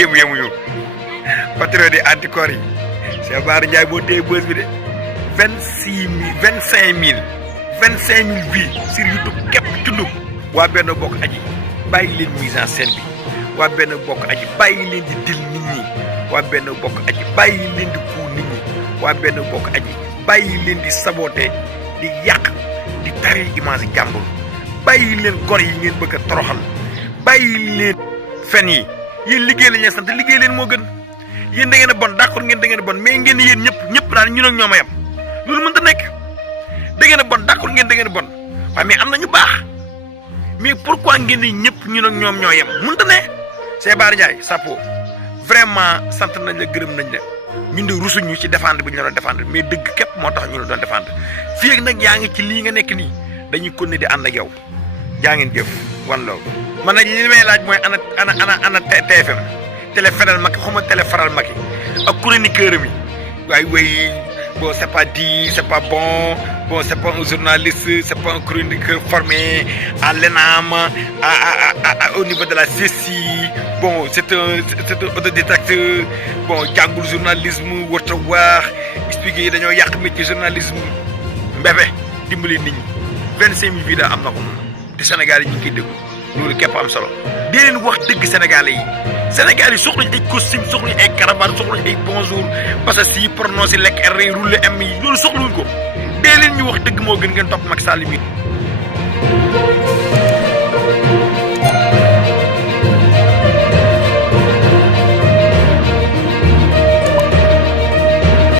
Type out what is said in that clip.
jéem yemuñu patriote yi anticorps yi Cheikh Bara Ndiaye boo téye bës bi de 25 000 vues sur YouTube képp tundum waa benn bokk aji bàyyi leen mise en scène bi waa benn bokk aji bàyyi leen di dil nit ñi waa benn bokk aji bàyyi leen di kuu nit ñi waa benn bokk aji bàyyi leen di saboté di yàq di tari image jàmbur bàyyi leen gor yi ngeen bëgg a toroxal bàyyi leen fen yi yéen liggéey lañ leen sant liggéey leen moo gën yéen da ngeen a bon d'accord ngeen da ngeen a bon mais ngeen yéen ñëpp daal ñun ak ñoom a yem loolu mënta nekk da ngeen a bon d'accord ngeen da ngeen a bon waaye mais am na ñu baax mais pourquoi ngeen di ñëpp ñun ak ñoom ñoo yem mënta ne. Cheikh Bara Ndiaye Sapo vraiment sant nañ la gërëm nañ la ñun de rusuñu ci défendre bi ñu la doon défendre mais dëgg képp moo tax ñu la doon défendre fii ak nag yaa ngi ci lii nga nekk nii dañuy continuer di ànd ak yow jaa ngeen jëf wan loolu. man nag li may laaj mooy ana TFM télé feral Macky xaw ma télé faral Macky ak chroniqueur mi waaye way bon c'est pas dit c'est pas bon c'est pas un journaliste c'est pas un chroniqueur formé à l'ENAM au niveau de la CESI bon c'est un autodidacte bon jàngul journalisme warta wax expliqué yi dañoo yàq métier journalisme mbébe dimbali nit ñi 25 000 vies am na ko te Sénégal yi ñu ngi koy déglu loolu képp am solo di leen wax dëgg Sénégalais yi soxlañ ay costume soxlañ ay caravane soxlañ ay bonjour parce que si prononcé lekk R roulé M yi loolu soxluñ ko dee leen ñu wax dëgg moo gën ngeen topp Macky Sall mi